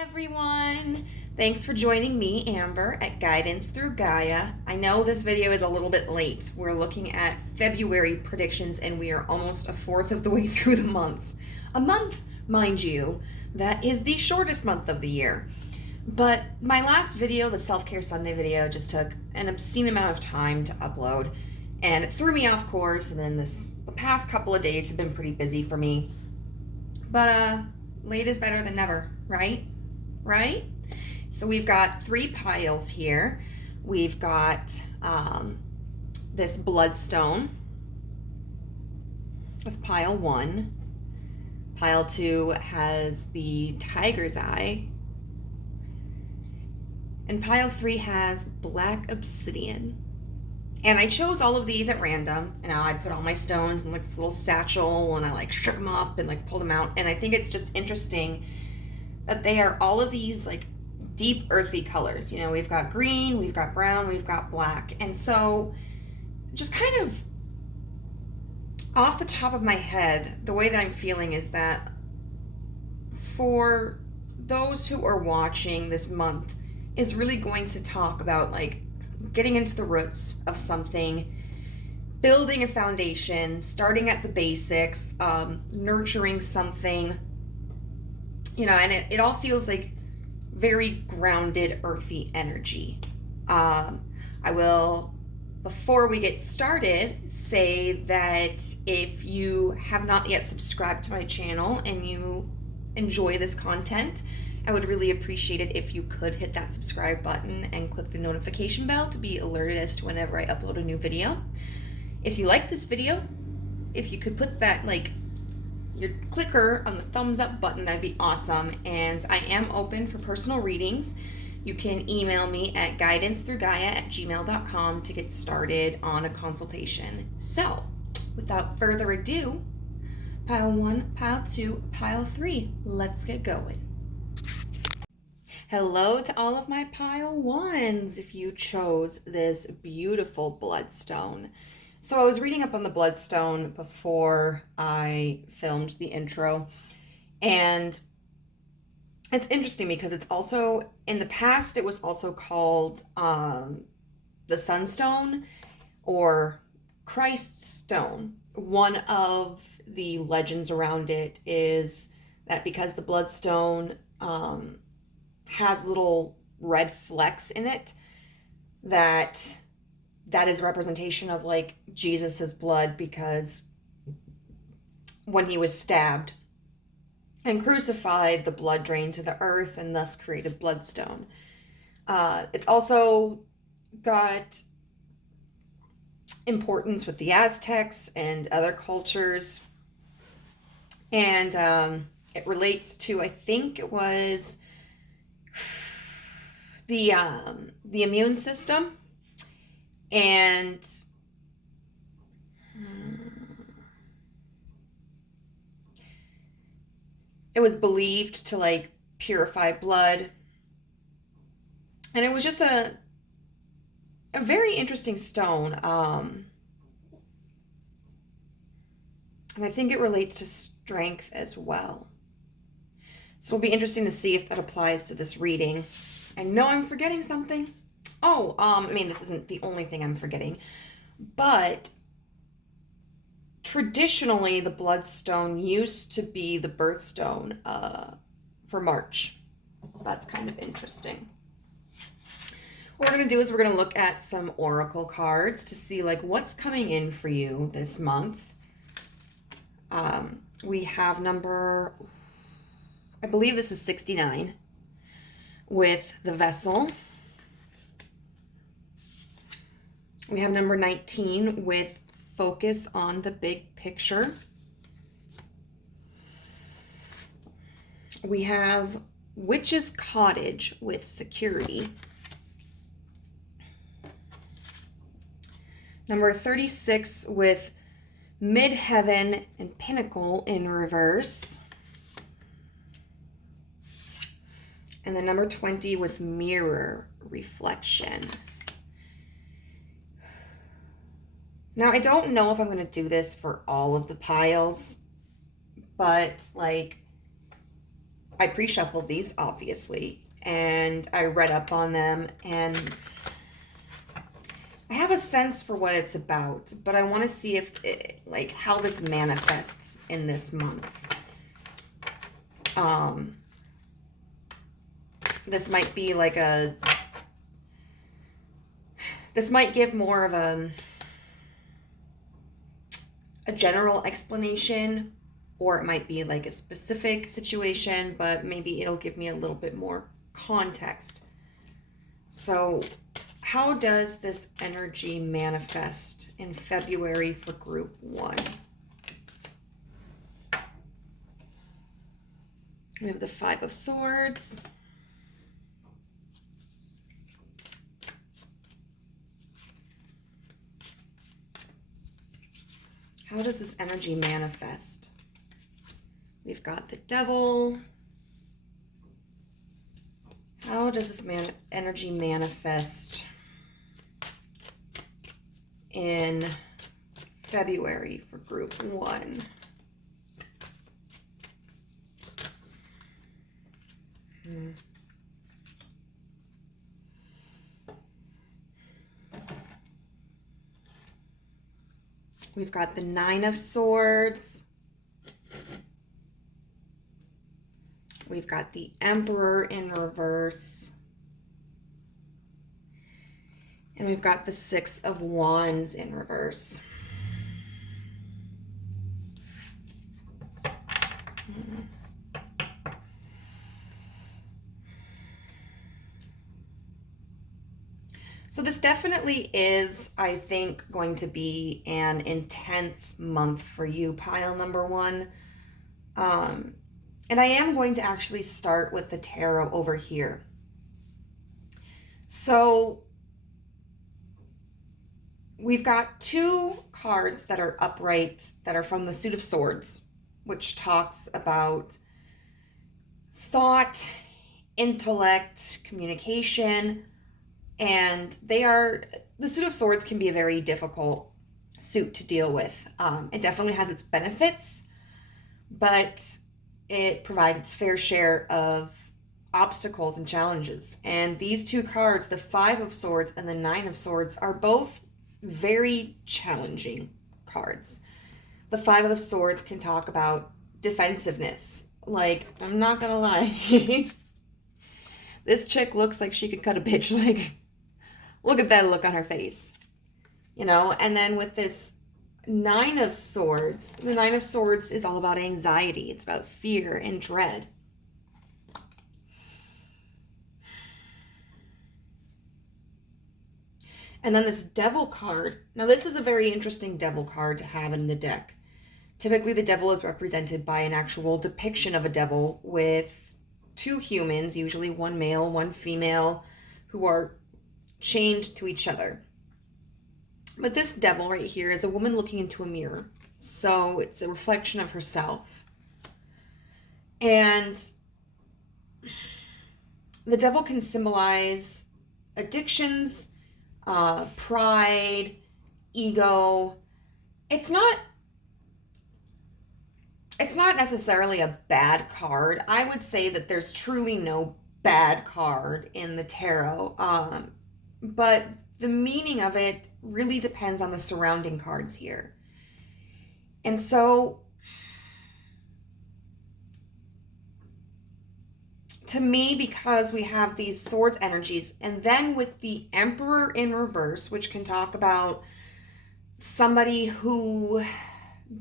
Everyone! Thanks for joining me, Amber, at Guidance Through Gaia. I know this video is a little bit late. We're looking at February predictions and we are almost a fourth of the way through the month. A month, mind you, that is the shortest month of the year. But my last video, the Self-Care Sunday video, just took an obscene amount of time to upload and it threw me off course, and then the past couple of days have been pretty busy for me. But late is better than never, right? Right? So we've got 3 piles here. We've got this bloodstone with pile 1. Pile 2 has the tiger's eye. And pile 3 has black obsidian. And I chose all of these at random, and I put all my stones in like this little satchel, and I shook them up and pulled them out. And I think it's just interesting that they are all of these deep earthy colors. You know, we've got green, we've got brown, we've got black. And so just kind of off the top of my head, the way that I'm feeling is that for those who are watching, this month is really going to talk about getting into the roots of something, building a foundation, starting at the basics, nurturing something, you know, and it all feels like very grounded, earthy energy. I will, before we get started, say that if you have not yet subscribed to my channel and you enjoy this content, I would really appreciate it if you could hit that subscribe button and click the notification bell to be alerted as to whenever I upload a new video. If you like this video, if you could put that your clicker on the thumbs up button, that'd be awesome. And I am open for personal readings. You can email me at guidancethroughgaia@gmail.com to get started on a consultation. So without further ado, pile 1, pile 2, pile 3, let's get going. Hello to all of my pile 1s if you chose this beautiful bloodstone. So I was reading up on the bloodstone before I filmed the intro, and it's interesting because it's also, in the past, it was also called the Sunstone or Christ's Stone. One of the legends around it is that because the bloodstone has little red flecks in it, that is a representation of Jesus's blood, because when he was stabbed and crucified, the blood drained to the earth and thus created bloodstone. It's also got importance with the Aztecs and other cultures, and it relates to, I think it was the immune system, and it was believed to purify blood, and it was just a very interesting stone, and I think it relates to strength as well. So it'll be interesting to see if that applies to this reading. I know I'm forgetting something. Oh, I mean, this isn't the only thing I'm forgetting, but traditionally the bloodstone used to be the birthstone for March. So that's kind of interesting. What we're going to do is we're going to look at some oracle cards to see what's coming in for you this month. We have number, I believe this is 69, with the vessel. We have number 19 with focus on the big picture. We have Witch's Cottage with security. Number 36 with midheaven and pinnacle in reverse. And then number 20 with mirror reflection. Now, I don't know if I'm going to do this for all of the piles, but I pre-shuffled these, obviously, and I read up on them, and I have a sense for what it's about, but I want to see if like how this manifests in this month. This might be like this might give more of a general explanation, or it might be like a specific situation, but maybe it'll give me a little bit more context. So how does this energy manifest in February for group 1? We have the 5 of Swords. How does this energy manifest? We've got the Devil. How does this energy manifest in February for group 1? We've got the 9 of Swords. We've got the Emperor in reverse. And we've got the 6 of Wands in reverse. So this definitely is, I think, going to be an intense month for you, pile number 1. And I am going to actually start with the tarot over here. So we've got 2 cards that are upright that are from the Suit of Swords, which talks about thought, intellect, communication, and the Suit of Swords can be a very difficult suit to deal with. It definitely has its benefits, but it provides its fair share of obstacles and challenges. And these 2 cards, the 5 of Swords and the 9 of Swords, are both very challenging cards. The 5 of Swords can talk about defensiveness. Like, I'm not gonna lie. This chick looks like she could cut a bitch. Like, look at that look on her face. You know, and then with this 9 of Swords, the 9 of Swords is all about anxiety. It's about fear and dread. And then this Devil card. Now, this is a very interesting Devil card to have in the deck. Typically, the Devil is represented by an actual depiction of a devil with 2 humans, usually 1 male, 1 female, who are chained to each other. But this Devil right here is a woman looking into a mirror. So it's a reflection of herself. And the Devil can symbolize addictions, pride, ego. It's not necessarily a bad card. I would say that there's truly no bad card in the tarot. But the meaning of it really depends on the surrounding cards here. And so, to me, because we have these swords energies, and then with the Emperor in reverse, which can talk about somebody who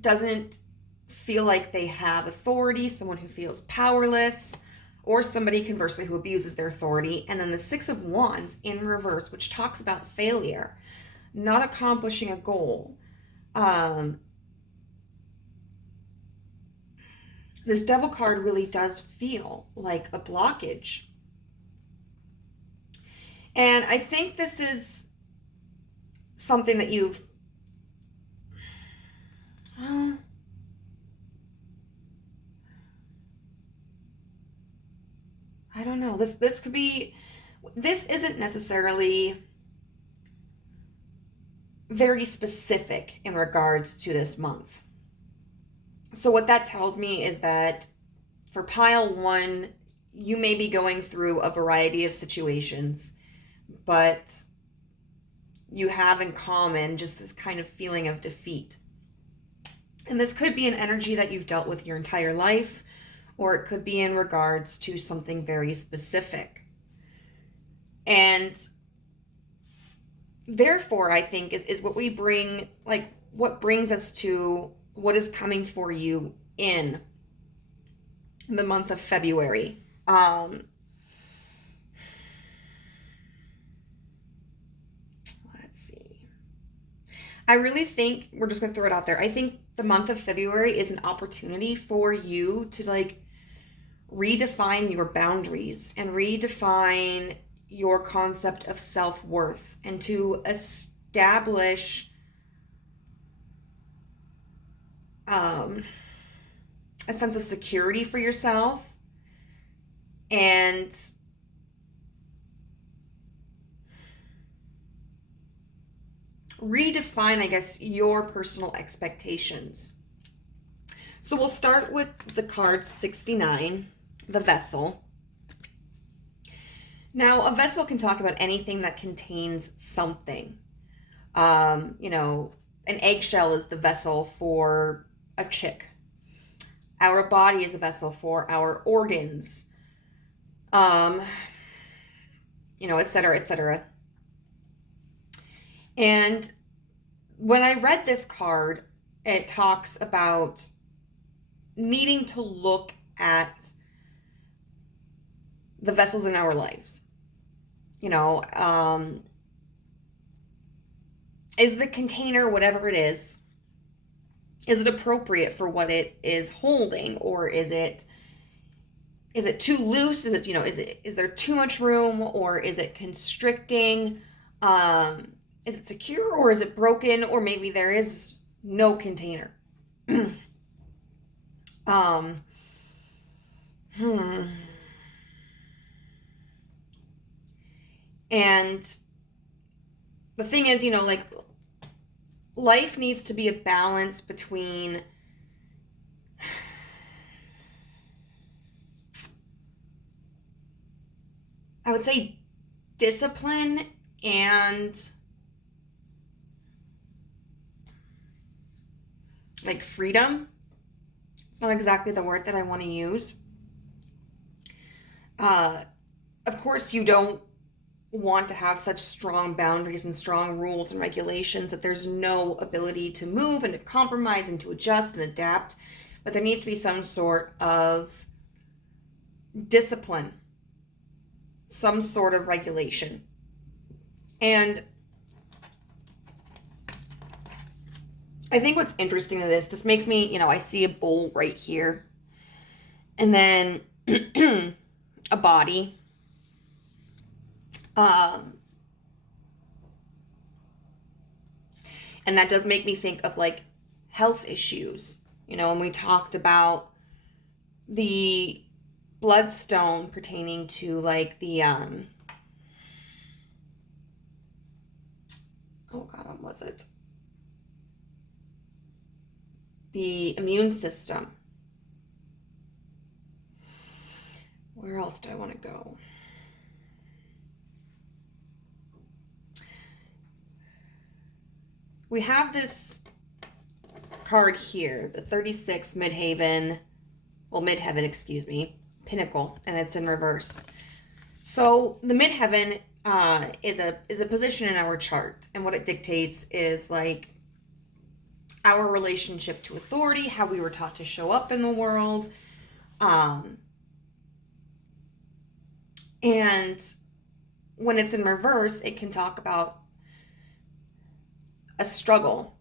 doesn't feel like they have authority, someone who feels powerless, or somebody, conversely, who abuses their authority. And then the 6 of Wands in reverse, which talks about failure, not accomplishing a goal. This Devil card really does feel like a blockage. And I think this is something that you've... I don't know. This could be... This isn't necessarily very specific in regards to this month. So what that tells me is that For pile one, you may be going through a variety of situations, but you have in common just this kind of feeling of defeat. And this could be an energy that you've dealt with your entire life, or it could be in regards to something very specific. And therefore, I think is what we bring, like what brings us to what is coming for you in the month of February. Let's see. I really think, we're just going to throw it out there, I think the month of February is an opportunity for you to like redefine your boundaries and redefine your concept of self-worth, and to establish a sense of security for yourself, and redefine, I guess, your personal expectations. So we'll start with the card 69, the vessel. Now, a vessel can talk about anything that contains something. You know, an eggshell is the vessel for a chick. Our body is a vessel for our organs. You know, et cetera, et cetera. And when I read this card, it talks about needing to look at the vessels in our lives. You know, is the container, whatever it is it appropriate for what it is holding, or is it too loose? Is it, you know, is there too much room, or is it constricting? Is it secure, or is it broken, or maybe there is no container? And the thing is, you know, like, life needs to be a balance between I would say discipline and like freedom. It's not exactly the word that I want to use. Of course, you don't want to have such strong boundaries and strong rules and regulations that there's no ability to move and to compromise and to adjust and adapt. But there needs to be some sort of discipline, some sort of regulation. And I think what's interesting to this makes me, you know, I see a bowl right here, and then a body. And that does make me think of like health issues, you know, and we talked about the bloodstone pertaining to like the, oh God, what was it? The immune system. Where else do I want to go? We have this card here, the 36 midheaven, excuse me, pinnacle, and it's in reverse. So the midheaven is a position in our chart, and what it dictates is like our relationship to authority, how we were taught to show up in the world, and when it's in reverse, it can talk about a struggle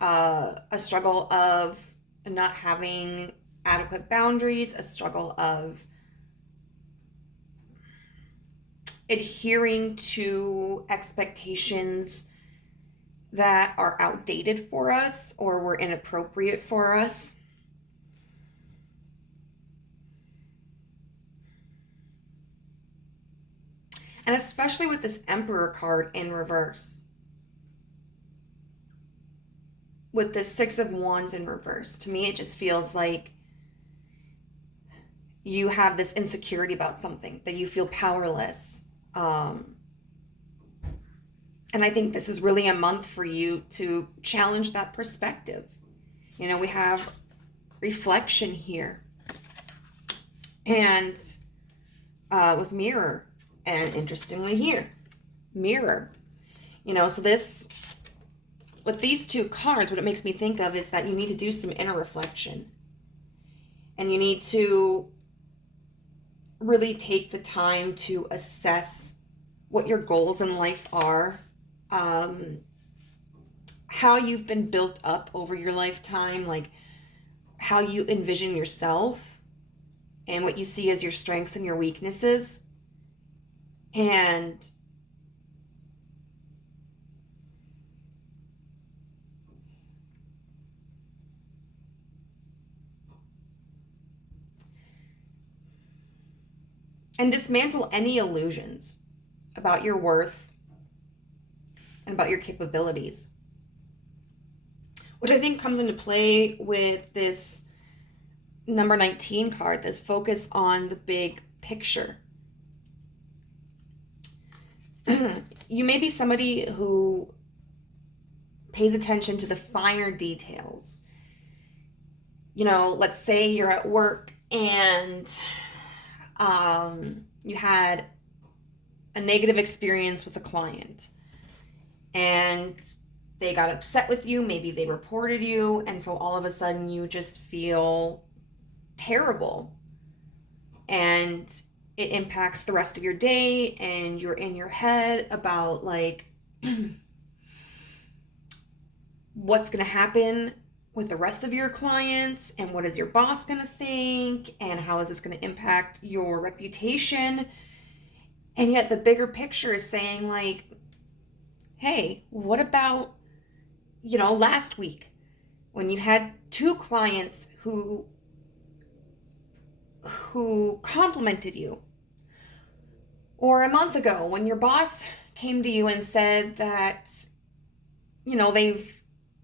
of not having adequate boundaries, a struggle of adhering to expectations that are outdated for us or were inappropriate for us. And especially with this Emperor card in reverse. With the 6 of Wands in reverse, to me it just feels like you have this insecurity about something, that you feel powerless. And I think this is really a month for you to challenge that perspective. You know, we have reflection here. And with mirror. And interestingly here, mirror. You know, so this, with these two cards, what it makes me think of is that you need to do some inner reflection. And you need to really take the time to assess what your goals in life are, how you've been built up over your lifetime, like how you envision yourself and what you see as your strengths and your weaknesses. And dismantle any illusions about your worth and about your capabilities. Which I think comes into play with this number 19 card, this focus on the big picture. You may be somebody who pays attention to the finer details. You know, let's say you're at work and you had a negative experience with a client and they got upset with you, maybe they reported you, and so all of a sudden you just feel terrible and it impacts the rest of your day, and you're in your head about like what's going to happen with the rest of your clients, and what is your boss going to think, and how is this going to impact your reputation. And yet the bigger picture is saying like, hey, what about, you know, last week when you had two clients who complimented you, or a month ago when your boss came to you and said that, you know, they've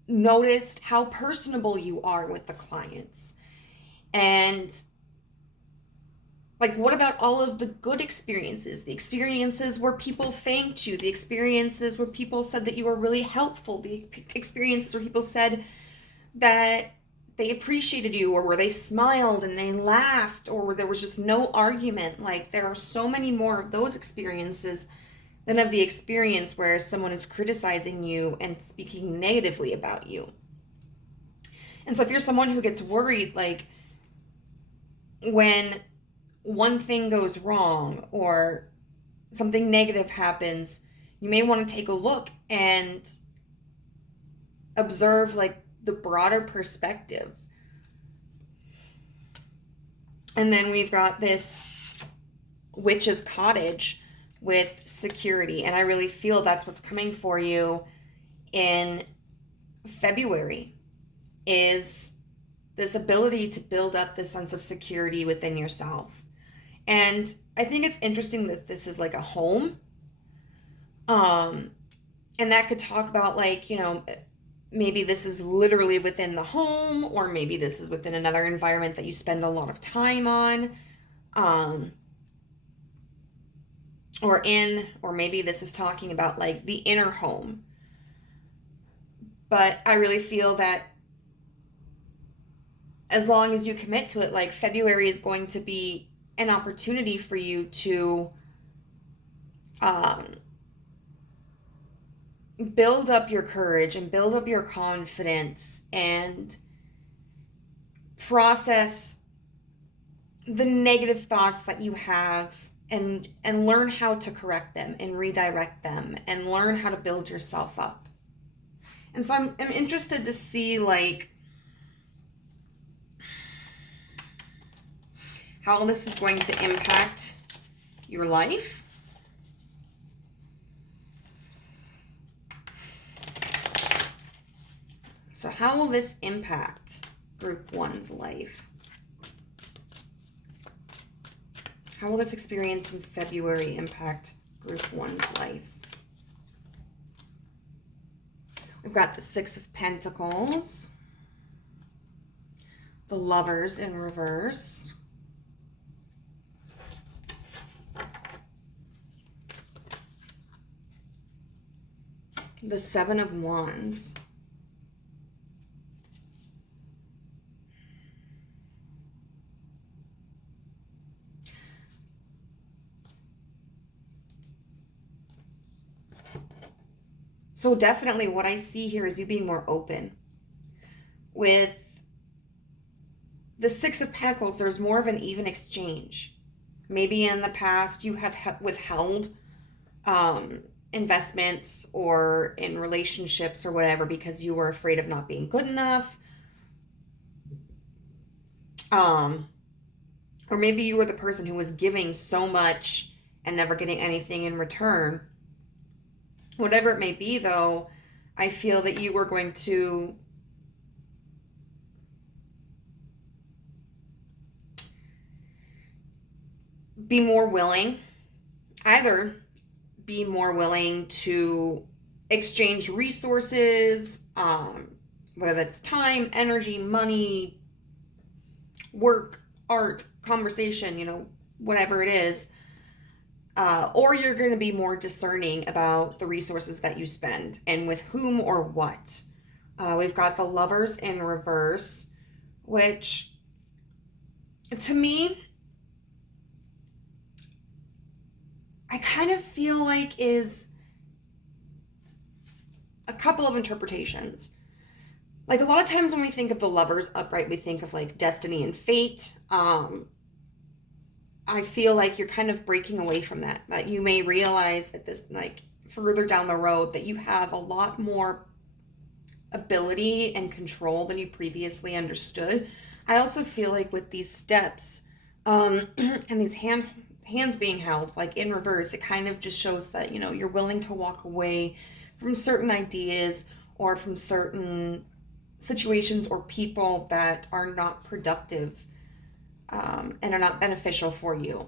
noticed how personable you are with the clients. And like, what about all of the good experiences? The experiences where people thanked you, the experiences where people said that you were really helpful, the experiences where people said that they appreciated you, or where they smiled and they laughed, or where there was just no argument. Like, there are so many more of those experiences than of the experience where someone is criticizing you and speaking negatively about you. And so if you're someone who gets worried, like when one thing goes wrong or something negative happens, you may want to take a look and observe like the broader perspective. And then we've got this witch's cottage with security. And I really feel that's what's coming for you in February, is this ability to build up this sense of security within yourself. And I think it's interesting that this is like a home. And that could talk about like, you know, maybe this is literally within the home, or maybe this is within another environment that you spend a lot of time on. Or maybe this is talking about like the inner home. But I really feel that as long as you commit to it, like February is going to be an opportunity for you to build up your courage and build up your confidence and process the negative thoughts that you have, and learn how to correct them and redirect them and learn how to build yourself up. And so I'm interested to see like how this is going to impact your life. So how will this impact Group 1's life? How will this experience in February impact Group 1's life? We've got the Six of Pentacles, the Lovers in reverse, The Seven of Wands. So definitely what I see here is you being more open. With the Six of Pentacles, there's more of an even exchange. Maybe in the past you have withheld investments or in relationships or whatever because you were afraid of not being good enough. Or maybe you were the person who was giving so much and never getting anything in return. Whatever it may be, though, I feel that you were going to be more willing, either be more willing to exchange resources, whether that's time, energy, money, work, art, conversation, whatever it is. Or you're going to be more discerning about the resources that you spend and with whom or what. We've got the Lovers in reverse, which to me, I kind of feel like is a couple of interpretations. Like a lot of times when we think of the Lovers upright, we think of like destiny and fate. I feel like you're kind of breaking away from that you may realize at this, like further down the road, that you have a lot more ability and control than you previously understood. I also feel like with these steps, and these hands being held, like in reverse, it kind of just shows that, you're willing to walk away from certain ideas or from certain situations or people that are not productive, and are not beneficial for you.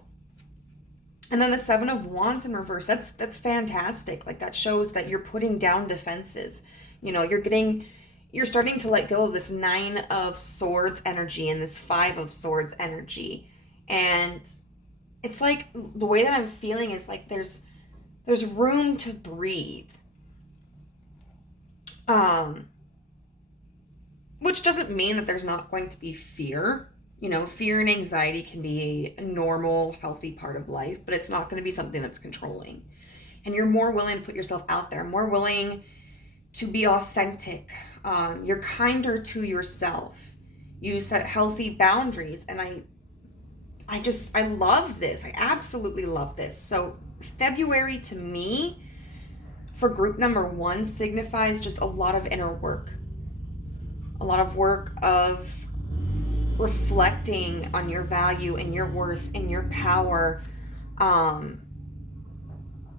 And then the Seven of Wands in reverse, that's fantastic. Like that shows that you're putting down defenses. You're starting to let go of this Nine of Swords energy and this Five of Swords energy. And it's like the way that I'm feeling is like there's room to breathe. Which doesn't mean that there's not going to be fear. Fear and anxiety can be a normal, healthy part of life, but it's not going to be something that's controlling. And you're more willing to put yourself out there, more willing to be authentic. You're kinder to yourself. You set healthy boundaries. And I love this. I absolutely love this. So February to me, for group number 1, signifies just a lot of inner work. A lot of work of reflecting on your value and your worth and your power, and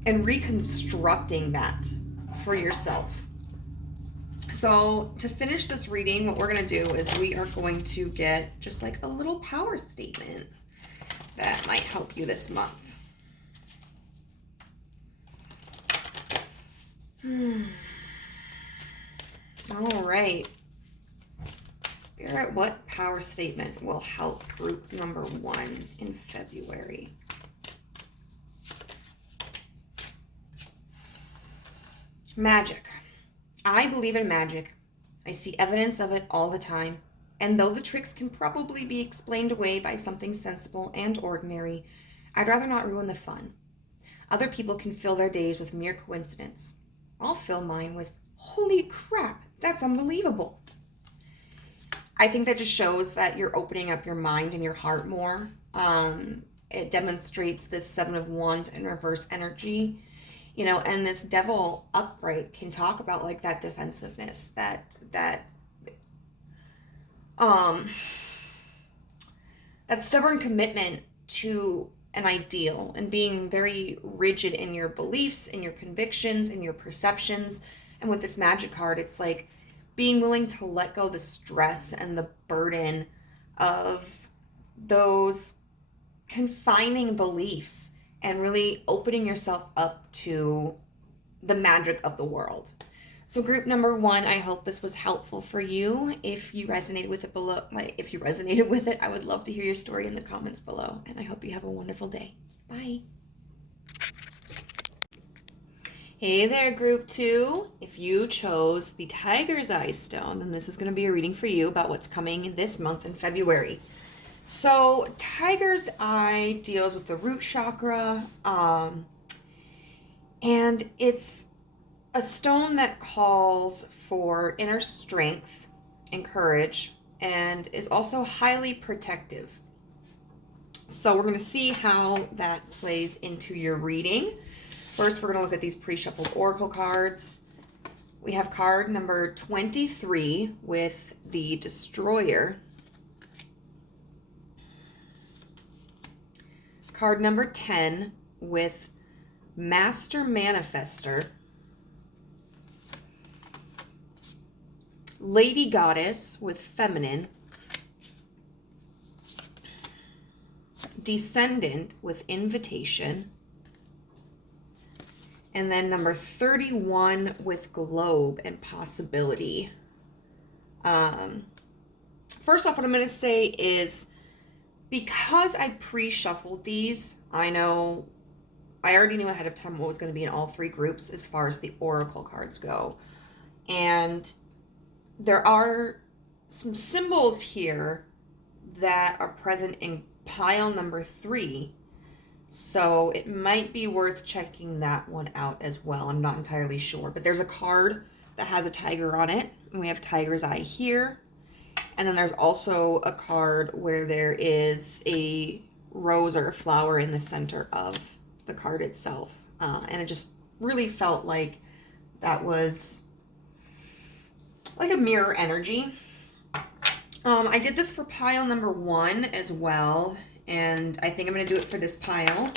reconstructing that for yourself. So to finish this reading, what we're going to do is we are going to get just like a little power statement that might help you this month. All right. Spirit, what power statement will help group number 1 in February? Magic. I believe in magic. I see evidence of it all the time. And though the tricks can probably be explained away by something sensible and ordinary, I'd rather not ruin the fun. Other people can fill their days with mere coincidence. I'll fill mine with, holy crap, that's unbelievable. I think that just shows that you're opening up your mind and your heart more. It demonstrates this Seven of Wands in reverse energy, and this Devil upright can talk about like that defensiveness, that stubborn commitment to an ideal and being very rigid in your beliefs, in your convictions, in your perceptions. And with this Magic card, it's like being willing to let go the stress and the burden of those confining beliefs and really opening yourself up to the magic of the world. So group number 1, I hope this was helpful for you. If you resonated with it below, I would love to hear your story in the comments below. And I hope you have a wonderful day. Bye. Hey there, group 2. If you chose the Tiger's Eye stone, then this is going to be a reading for you about what's coming this month in February. So, Tiger's Eye deals with the root chakra, and it's a stone that calls for inner strength and courage, and is also highly protective. So, we're going to see how that plays into your reading. First, we're going to look at these pre-shuffled oracle cards. We have card number 23 with the Destroyer. Card number 10 with Master Manifester. Lady Goddess with Feminine. Descendant with Invitation. And then number 31 with Globe and Possibility. First off, what I'm going to say is, because I pre-shuffled these, I already knew ahead of time what was going to be in all three groups as far as the oracle cards go. And there are some symbols here that are present in pile number 3. So it might be worth checking that one out as well. I'm not entirely sure. But there's a card that has a tiger on it. And we have Tiger's Eye here. And then there's also a card where there is a rose or a flower in the center of the card itself. And it just really felt like that was like a mirror energy. I did this for pile number 1 as well. And I think I'm going to do it for this pile.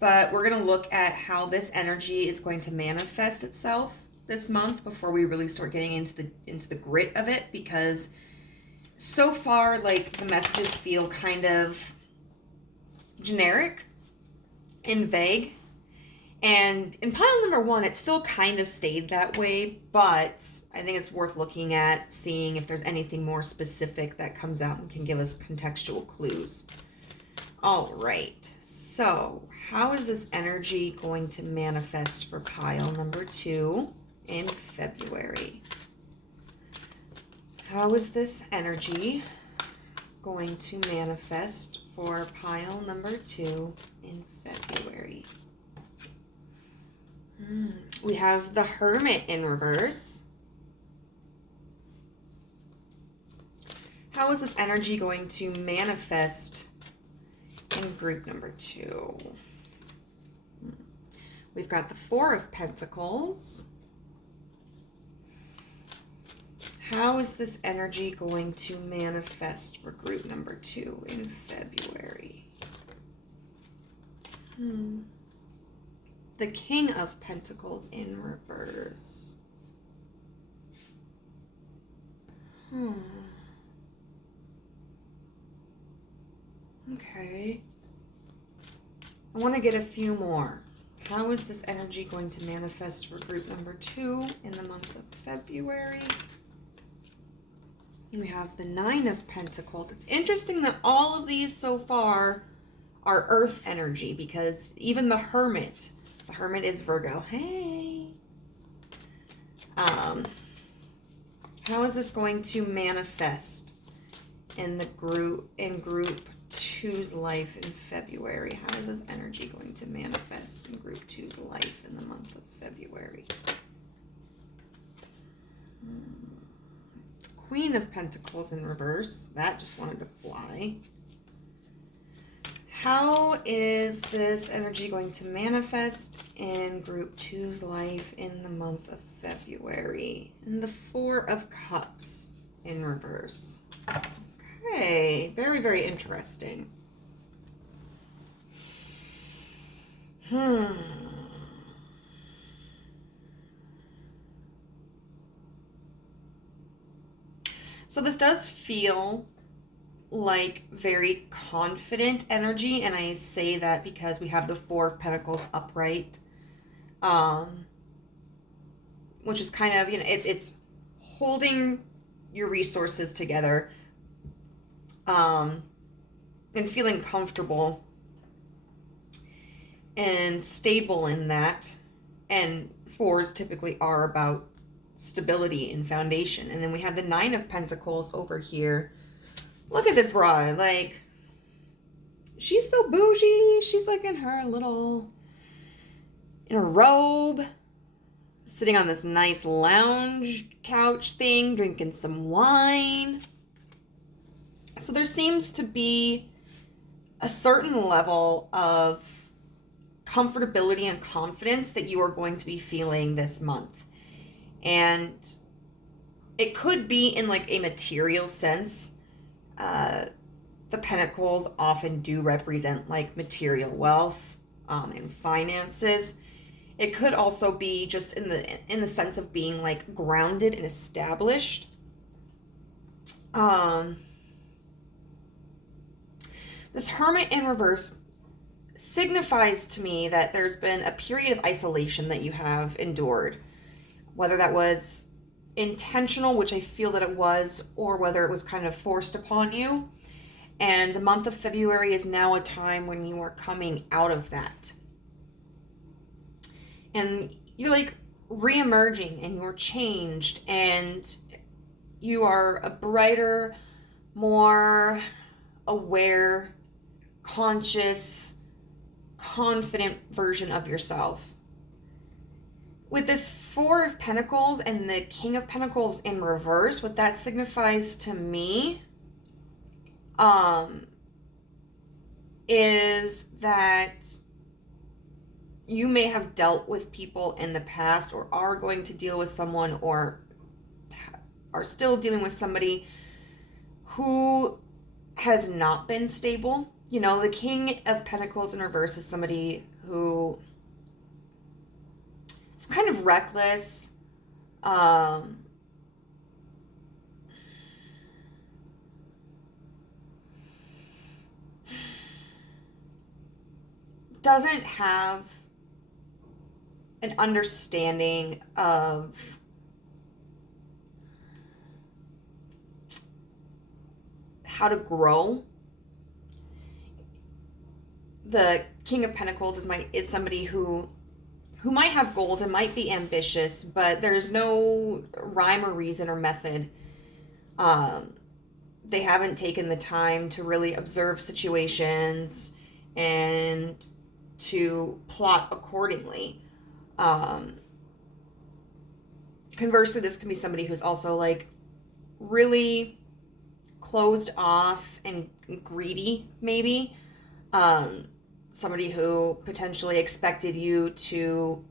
But we're going to look at how this energy is going to manifest itself this month before we really start getting into the grit of it. Because so far, like, the messages feel kind of generic and vague. And in pile number 1, it still kind of stayed that way. But I think it's worth looking at, seeing if there's anything more specific that comes out and can give us contextual clues. All right. So, how is this energy going to manifest for pile number 2 in February? How is this energy going to manifest for pile number 2 in February? We have the Hermit in reverse. How is this energy going to manifest in group number 2? We've got the Four of Pentacles. How is this energy going to manifest for group number 2 in February? The King of Pentacles in reverse. Okay. I want to get a few more. How is this energy going to manifest for group number 2 in the month of February? We have the Nine of Pentacles. It's interesting that all of these so far are earth energy, because even the Hermit is Virgo. Hey. How is this going to manifest in group 2's life in February? How is this energy going to manifest in group 2's life in the month of February? Queen of Pentacles in reverse. That just wanted to fly. How is this energy going to manifest in group 2's life in the month of February? And the Four of Cups in reverse. Okay, very, very interesting. So this does feel like very confident energy, and I say that because we have the Four of Pentacles upright, which is kind of, it's holding your resources together, and feeling comfortable and stable in that, And fours typically are about stability and foundation. And then we have the Nine of Pentacles over here. Look at this broad. Like, she's so bougie. She's like in her little, in a robe, sitting on this nice lounge couch thing, drinking some wine. So there seems to be a certain level of comfortability and confidence that you are going to be feeling this month. And it could be in like a material sense. The pentacles often do represent like material wealth and finances. It could also be just in the sense of being like grounded and established. This Hermit in reverse signifies to me that there's been a period of isolation that you have endured, whether that was intentional, which I feel that it was, or whether it was kind of forced upon you. And the month of February is now a time when you are coming out of that. And you're like re-emerging, and you're changed, and you are a brighter, more aware, conscious, confident version of yourself. With this Four of Pentacles and the King of Pentacles in reverse, what that signifies to me is that you may have dealt with people in the past, or are going to deal with someone, or are still dealing with somebody who has not been stable. You know, the King of Pentacles in reverse is somebody who is kind of reckless, doesn't have an understanding of how to grow. The King of Pentacles is somebody who might have goals and might be ambitious, but there's no rhyme or reason or method. They haven't taken the time to really observe situations and to plot accordingly. Conversely, this can be somebody who's also like really closed off and greedy, maybe. Somebody who potentially expected you to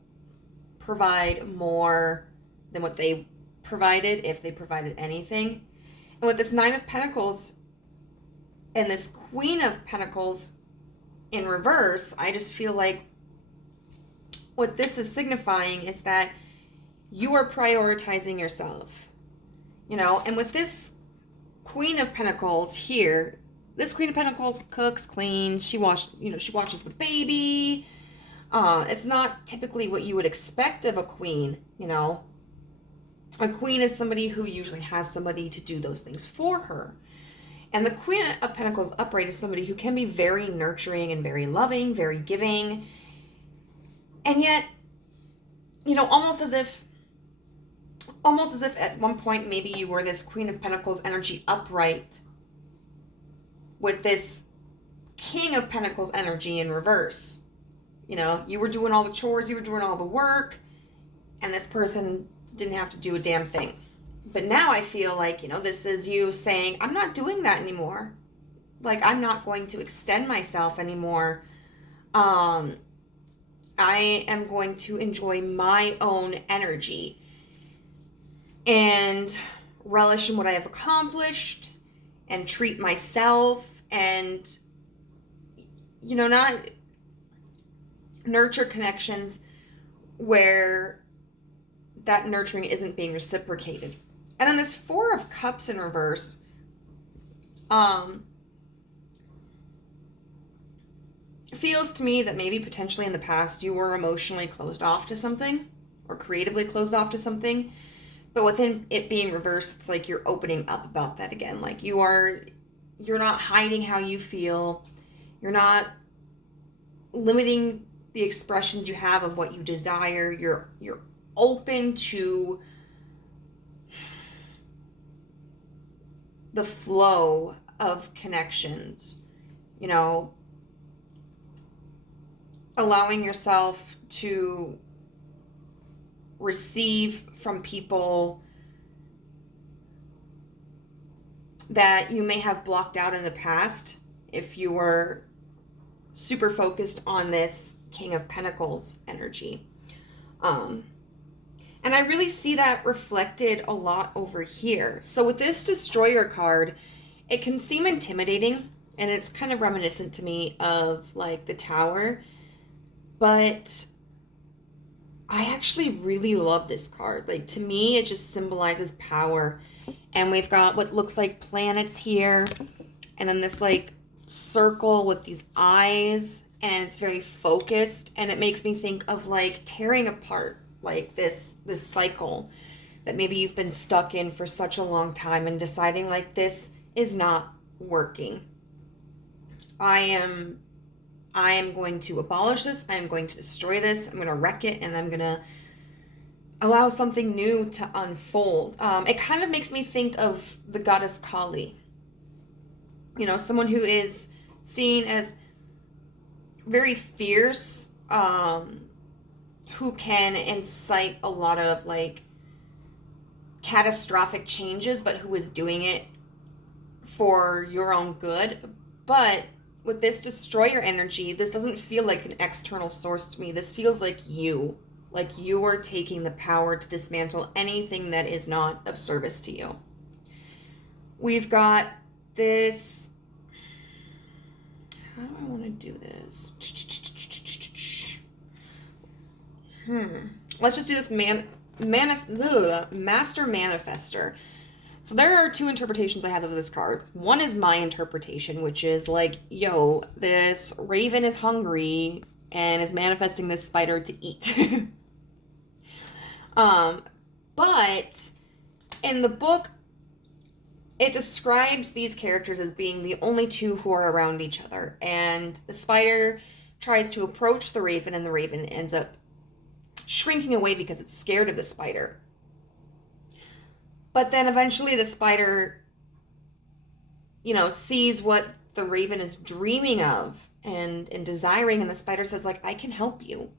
provide more than what they provided, if they provided anything. And with this Nine of Pentacles and this Queen of Pentacles in reverse, I just feel like what this is signifying is that you are prioritizing yourself, you know. And with this Queen of Pentacles here, this Queen of Pentacles cooks, cleans, she watches the baby. It's not typically what you would expect of a queen, you know. A queen is somebody who usually has somebody to do those things for her. And the Queen of Pentacles upright is somebody who can be very nurturing and very loving, very giving. And yet, you know, almost as if at one point maybe you were this Queen of Pentacles energy upright with this King of Pentacles energy in reverse. You know, you were doing all the chores, you were doing all the work, and this person didn't have to do a damn thing. But now I feel like, you know, this is you saying, I'm not doing that anymore. Like, I'm not going to extend myself anymore. I am going to enjoy my own energy and relish in what I have accomplished and treat myself and, you know, not nurture connections where that nurturing isn't being reciprocated. And then this Four of Cups in reverse, feels to me that maybe potentially in the past you were emotionally closed off to something or creatively closed off to something. But within it being reversed, it's like you're opening up about that again. Like you're not hiding how you feel. You're not limiting the expressions you have of what you desire. You're open to the flow of connections, you know, allowing yourself to receive from people that you may have blocked out in the past if you were super focused on this King of Pentacles energy. And I really see that reflected a lot over here. So with this Destroyer card, it can seem intimidating, and it's kind of reminiscent to me of like the Tower, but I actually really love this card. Like, to me, it just symbolizes power. And we've got what looks like planets here, and then this like circle with these eyes, and it's very focused, and it makes me think of like tearing apart like this cycle that maybe you've been stuck in for such a long time and deciding like this is not working. I am going to abolish this. I am going to destroy this. I'm going to wreck it, and I'm going to allow something new to unfold. It kind of makes me think of the goddess Kali. You know, someone who is seen as very fierce, who can incite a lot of like catastrophic changes, but who is doing it for your own good. But with this Destroyer energy, this doesn't feel like an external source to me. This feels like you are taking the power to dismantle anything that is not of service to you. We've got this, how do I want to do this? Let's just do this Master Manifester. So there are two interpretations I have of this card. One is my interpretation, which is like, yo, this raven is hungry and is manifesting this spider to eat. But in the book, it describes these characters as being the only two who are around each other. And the spider tries to approach the raven, and the raven ends up shrinking away because it's scared of the spider. But then eventually the spider, you know, sees what the raven is dreaming of and desiring, and the spider says, like, I can help you.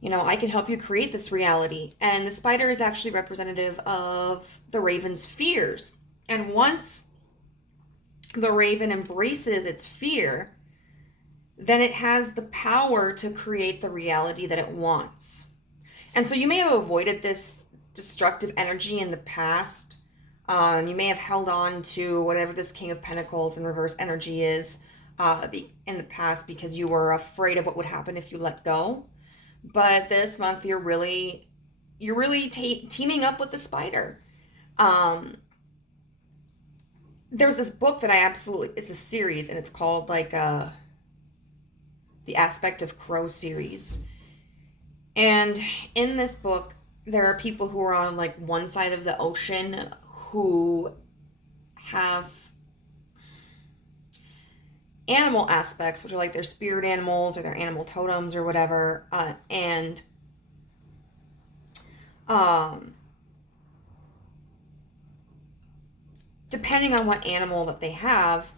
You know, I can help you create this reality. And the spider is actually representative of the raven's fears. And once the raven embraces its fear, then it has the power to create the reality that it wants. And so you may have avoided this destructive energy in the past. You may have held on to whatever this King of Pentacles in reverse energy is in the past because you were afraid of what would happen if you let go. But this month you're really teaming up with the spider. There's this book that it's a series, and it's called like the Aspect of Crow series. And in this book, there are people who are on like one side of the ocean who have animal aspects, which are like their spirit animals or their animal totems or whatever, and depending on what animal that they have,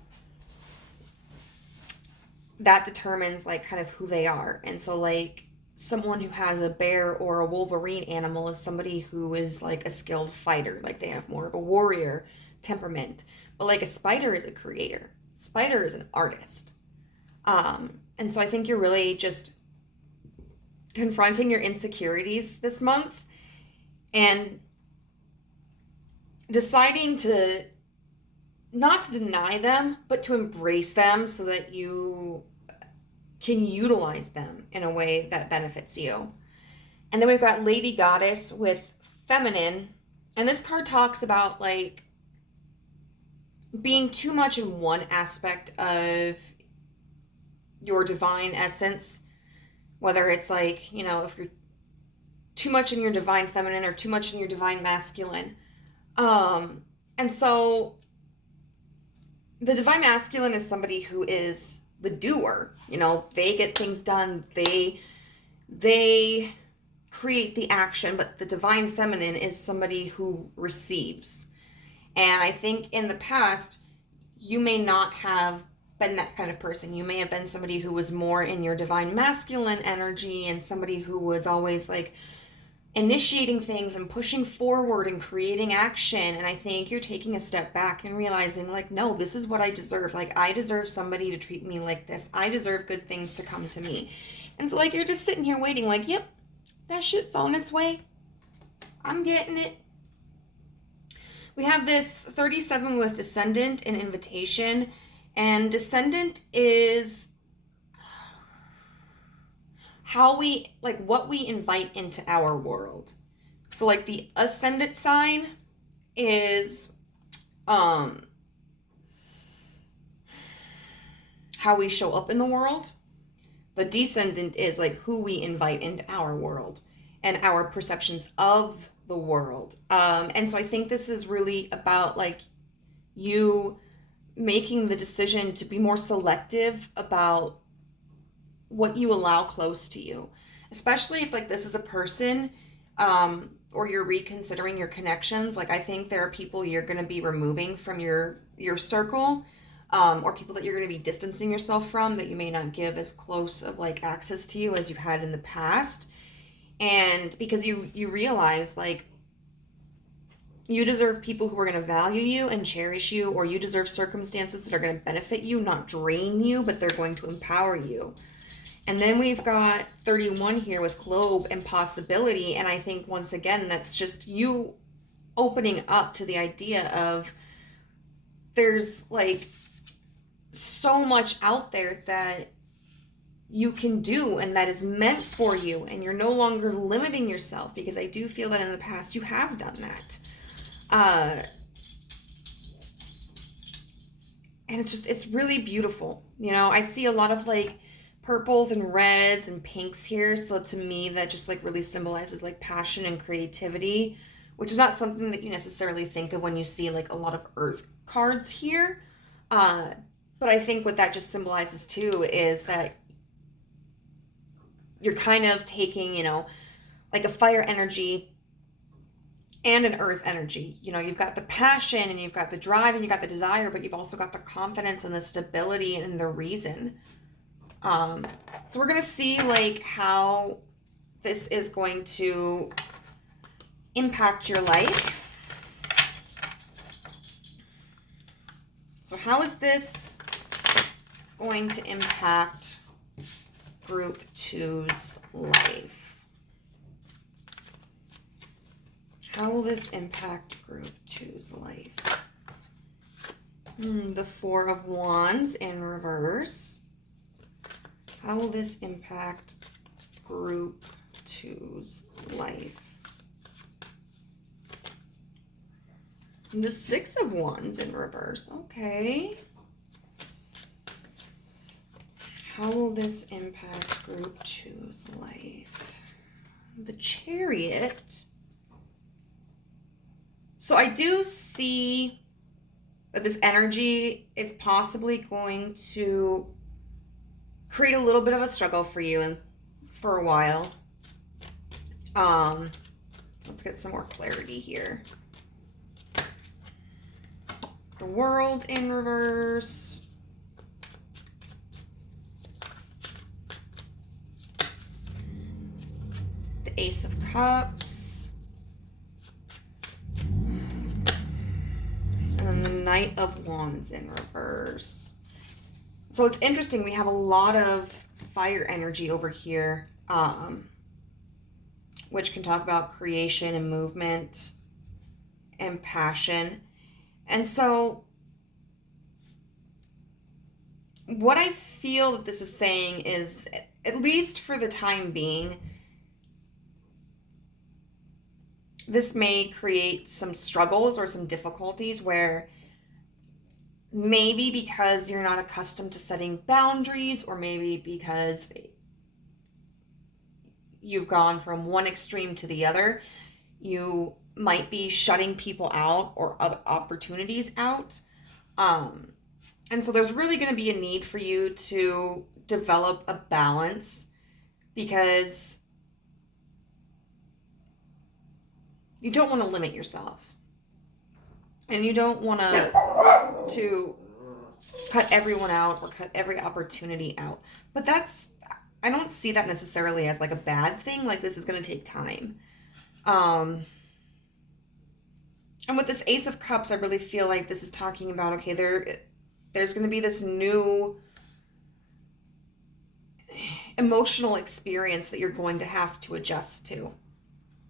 that determines like kind of who they are. And so like someone who has a bear or a wolverine animal is somebody who is like a skilled fighter, like they have more of a warrior temperament. But like a spider is a creator. Spider is an artist. And so I think you're really just confronting your insecurities this month and deciding to not to deny them, but to embrace them so that you can utilize them in a way that benefits you. And then we've got Lady Goddess with feminine. And this card talks about like being too much in one aspect of your divine essence, whether it's like, you know, if you're too much in your divine feminine or too much in your divine masculine. And so the divine masculine is somebody who is the doer. You know, they get things done. They create the action, but the divine feminine is somebody who receives. And I think in the past, you may not have been that kind of person. You may have been somebody who was more in your divine masculine energy, and somebody who was always like initiating things and pushing forward and creating action. And I think you're taking a step back and realizing, like, no, this is what I deserve. Like, I deserve somebody to treat me like this. I deserve good things to come to me. And so, like, you're just sitting here waiting, like, yep, that shit's on its way. I'm getting it. We have this 37 with Descendant and Invitation. And Descendant is how we, like, what we invite into our world. So, like, the Ascendant sign is how we show up in the world. The Descendant is, like, who we invite into our world and our perceptions of the world. And so I think this is really about, like, you making the decision to be more selective about what you allow close to you, especially if, like, this is a person, or you're reconsidering your connections. Like, I think there are people you're going to be removing from your circle, or people that you're going to be distancing yourself from, that you may not give as close of, like, access to you as you had in the past. And because you realize, like, you deserve people who are going to value you and cherish you, or you deserve circumstances that are going to benefit you, not drain you, but they're going to empower you. And then we've got 31 here with Globe and Possibility. And I think, once again, that's just you opening up to the idea of there's, like, so much out there that you can do and that is meant for you. And you're no longer limiting yourself, because I do feel that in the past you have done that. And it's really beautiful. You know, I see a lot of, like, purples and reds and pinks here. So to me, that just, like, really symbolizes, like, passion and creativity, which is not something that you necessarily think of when you see, like, a lot of earth cards here. But I think what that just symbolizes too is that you're kind of taking, you know, like, a fire energy and an earth energy. You know, you've got the passion and you've got the drive and you've got the desire, but you've also got the confidence and the stability and the reason. So we're going to see, like, how this is going to impact your life. So how is this going to impact Group 2's life? How will this impact Group 2's life? The Four of Wands in reverse. How will this impact Group 2's life? The Six of Wands in reverse. Okay. How will this impact Group 2's life? The Chariot. So I do see that this energy is possibly going to create a little bit of a struggle for you and for a while. Let's get some more clarity here. The World in reverse. The Ace of Cups. And then the Knight of Wands in reverse. So it's interesting. We have a lot of fire energy over here, which can talk about creation and movement and passion. And so what I feel that this is saying is, at least for the time being, this may create some struggles or some difficulties where maybe because you're not accustomed to setting boundaries, or maybe because you've gone from one extreme to the other, you might be shutting people out or other opportunities out. And so there's really going to be a need for you to develop a balance, because you don't want to limit yourself. And you don't want to cut everyone out or cut every opportunity out. But I don't see that necessarily as like a bad thing. Like, this is going to take time. And with this Ace of Cups, I really feel like this is talking about, okay, there's going to be this new emotional experience that you're going to have to adjust to.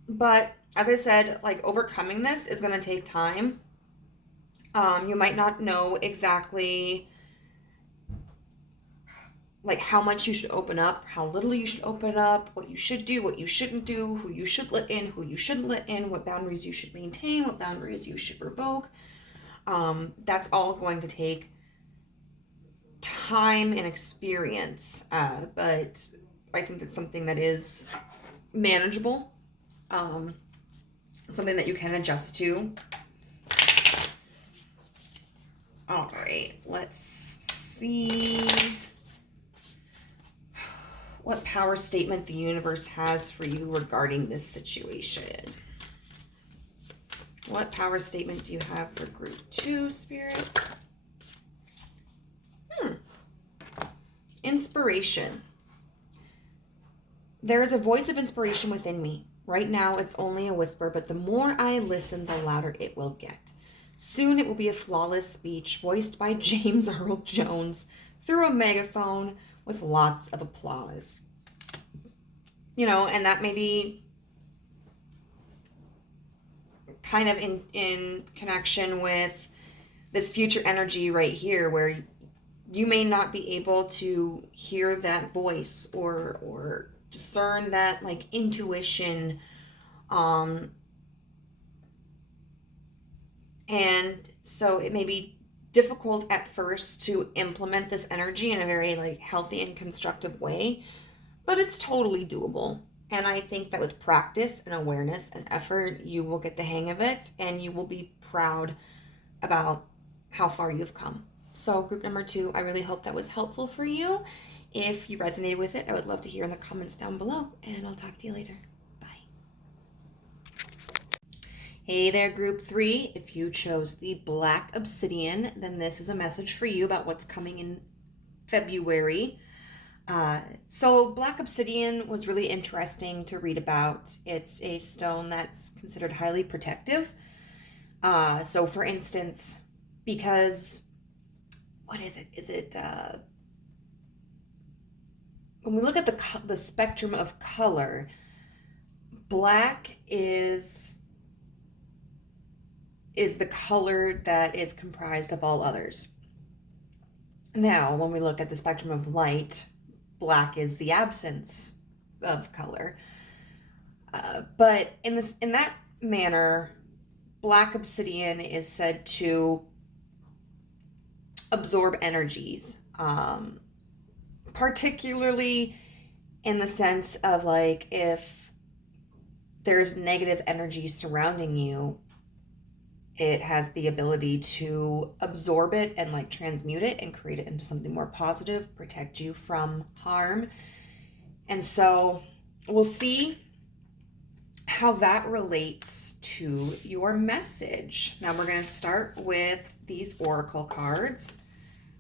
But as I said, like, overcoming this is going to take time. You might not know exactly like how much you should open up, how little you should open up, what you should do, what you shouldn't do, who you should let in, who you shouldn't let in, what boundaries you should maintain, what boundaries you should revoke. That's all going to take time and experience, but I think it's something that is manageable, something that you can adjust to. All right, let's see what power statement the universe has for you regarding this situation. What power statement do you have for group 2, Spirit? Inspiration. There is a voice of inspiration within me. Right now, it's only a whisper, but the more I listen, the louder it will get. Soon it will be a flawless speech voiced by James Earl Jones through a megaphone with lots of applause. You know, and that may be kind of in connection with this future energy right here, where you may not be able to hear that voice or discern that like intuition, and so it may be difficult at first to implement this energy in a very like healthy and constructive way, but it's totally doable. And I think that with practice and awareness and effort, you will get the hang of it, and you will be proud about how far you've come. So group number 2, I really hope that was helpful for you. If you resonated with it, I would love to hear in the comments down below, and I'll talk to you later. Hey there, group 3. If you chose the Black Obsidian, then this is a message for you about what's coming in February. So Black Obsidian was really interesting to read about. It's a stone that's considered highly protective. So for instance, because, what is it? When we look at the spectrum of color, black is the color that is comprised of all others. Now, when we look at the spectrum of light, black is the absence of color. But in that manner, Black Obsidian is said to absorb energies, particularly in the sense of like if there's negative energy surrounding you, it has the ability to absorb it and like transmute it and create it into something more positive, protect you from harm. And so we'll see how that relates to your message. Now we're going to start with these oracle cards.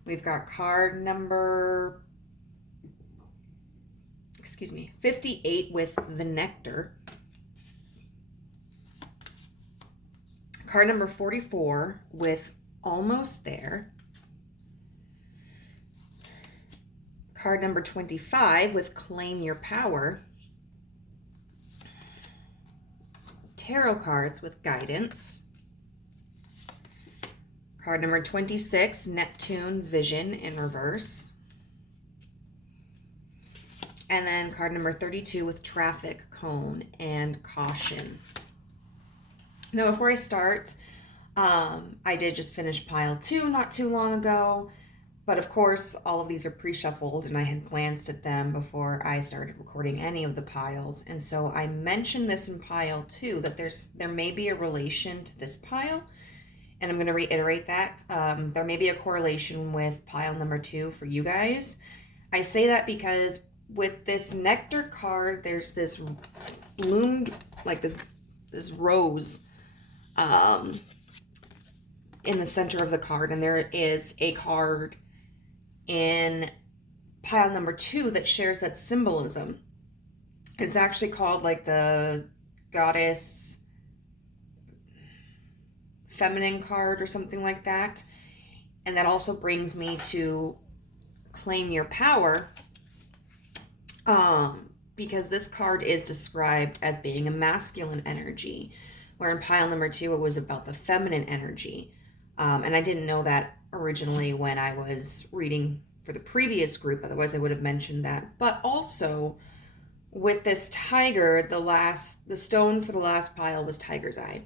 We've got card number 58 with the nectar. Card number 44 with almost there. Card number 25 with claim your power. Tarot cards with guidance. Card number 26, Neptune Vision in reverse. And then card number 32 with traffic cone and caution. Now, before I start, I did just finish pile 2 not too long ago, but of course, all of these are pre-shuffled, and I had glanced at them before I started recording any of the piles. And so I mentioned this in pile 2, that there may be a relation to this pile, and I'm going to reiterate that. There may be a correlation with pile number 2 for you guys. I say that because with this nectar card, there's this loomed, like this rose in the center of the card, and there is a card in pile number 2 that shares that symbolism. It's actually called like the goddess feminine card or something like that. And that also brings me to claim your power, because this card is described as being a masculine energy, where in pile number 2 it was about the feminine energy. And I didn't know that originally when I was reading for the previous group, otherwise I would have mentioned that. But also with this tiger, the stone for the last pile was tiger's eye.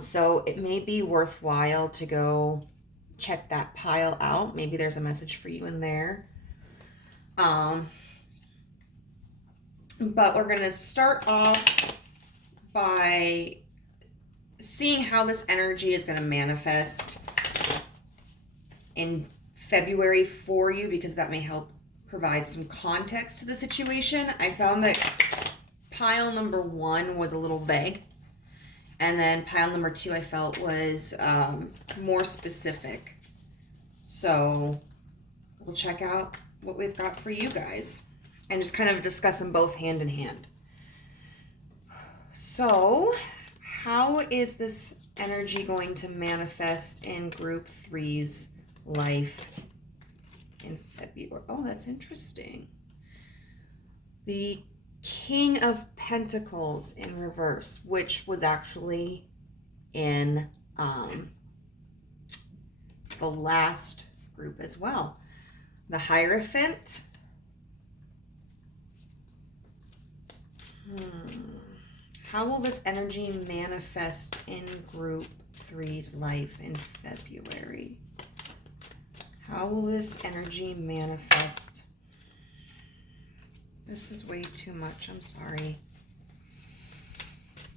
So it may be worthwhile to go check that pile out. Maybe there's a message for you in there. But we're going to start off by seeing how this energy is going to manifest in February for you, because that may help provide some context to the situation. I found that pile number 1 was a little vague, and then pile number 2 I felt was more specific. So we'll check out what we've got for you guys and just kind of discuss them both hand in hand. So how is this energy going to manifest in group 3's life in February? Oh, that's interesting. The King of Pentacles in reverse, which was actually in the last group as well. The Hierophant. How will this energy manifest in group 3's life in February? How will this energy manifest? This is way too much. I'm sorry.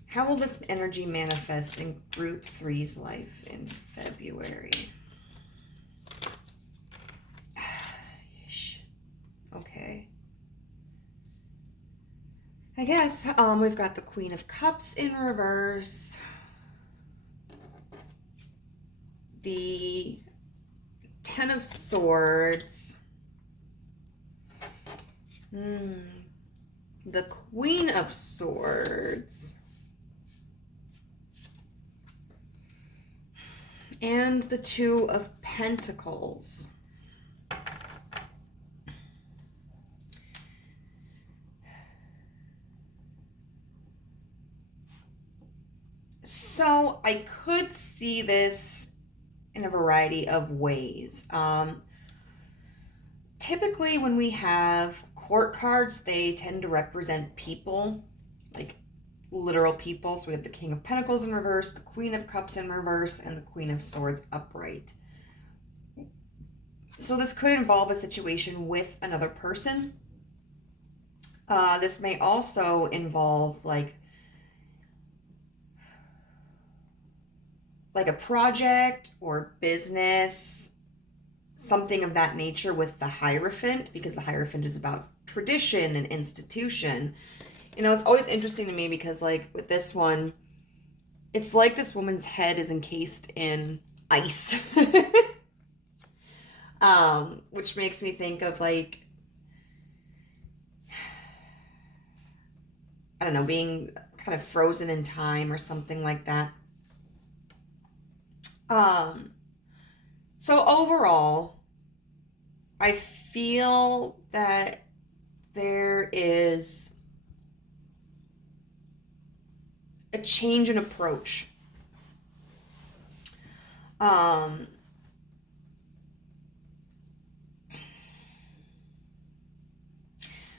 How will this energy manifest in group 3's life in February? Okay. I guess we've got the Queen of Cups in reverse. The Ten of Swords. The Queen of Swords. And the Two of Pentacles. So I could see this in a variety of ways. Typically when we have court cards, they tend to represent people, like literal people. So we have the King of Pentacles in reverse, the Queen of Cups in reverse, and the Queen of Swords upright. So this could involve a situation with another person. This may also involve like a project or business, something of that nature with the Hierophant, because the Hierophant is about tradition and institution. You know, it's always interesting to me because like with this one, it's like this woman's head is encased in ice. Which makes me think of like, I don't know, being kind of frozen in time or something like that. So overall, I feel that there is a change in approach.